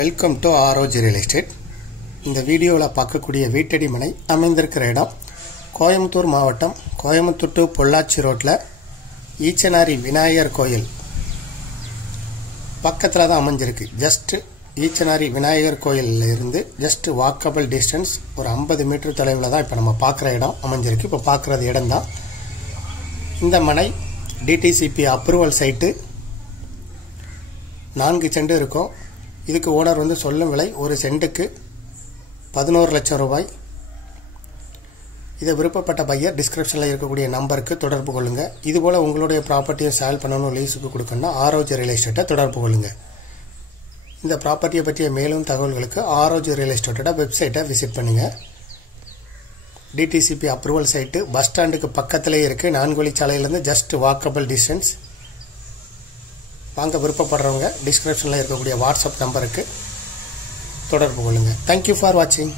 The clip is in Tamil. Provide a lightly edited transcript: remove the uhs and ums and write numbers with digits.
வெல்கம் டு ஆரோஜ் ரியல் எஸ்டேட். இந்த வீடியோவில் பார்க்கக்கூடிய வீட்டடி மனை அமைந்திருக்கிற இடம் கோயம்புத்தூர் மாவட்டம், கோயம்புத்தூர் டு பொள்ளாச்சி ரோட்டில் ஈச்சனாரி விநாயகர் கோயில் பக்கத்தில் தான் அமைஞ்சிருக்கு. ஜஸ்ட் ஈச்சனாரி விநாயகர் கோயிலில் இருந்து ஜஸ்ட் வாக்கபிள் டிஸ்டன்ஸ் ஒரு 50 மீட்டர் தொலைவில் தான் இப்போ நம்ம பார்க்குற இடம் அமைஞ்சிருக்கு. இப்போ பார்க்குறது இடம் தான் இந்த மனை. டிடிசிபி அப்ரூவல் சைட்டு 4 சென்ட் இருக்கும். இதுக்கு ஓனர் சொல்லும் விலை ஒரு சென்ட்டுக்கு 11 லட்சம் ரூபாய். இதை விருப்பப்பட்ட பையர் டிஸ்கிரிப்ஷனில் இருக்கக்கூடிய நம்பருக்கு தொடர்பு கொள்ளுங்கள். இதுபோல் உங்களுடைய ப்ராப்பர்ட்டியை சேல் பண்ணணும், லீஸுக்கு கொடுக்கணும்னா ஆரோஜ் ரியல் எஸ்டேட்டை தொடர்பு கொள்ளுங்கள். இந்த ப்ராப்பர்ட்டியை பற்றிய மேலும் தகவல்களுக்கு ஆரோஜ் ரியல் எஸ்டேட்டோட வெப்சைட்டை விசிட் பண்ணுங்கள். டிடிசிபி அப்ரூவல் சைட்டு பஸ் ஸ்டாண்டுக்கு பக்கத்திலே இருக்குது. 4 வழிச்சாலையிலேருந்து ஜஸ்ட் வாக்கபிள் டிஸ்டன்ஸ். வாங்க விருப்பப்படுறவங்க டிஸ்கிரிப்ஷனில் இருக்கக்கூடிய வாட்ஸ்அப் நம்பருக்கு தொடர்பு கொள்ளுங்கள். தேங்க்யூ ஃபார் வாட்சிங்.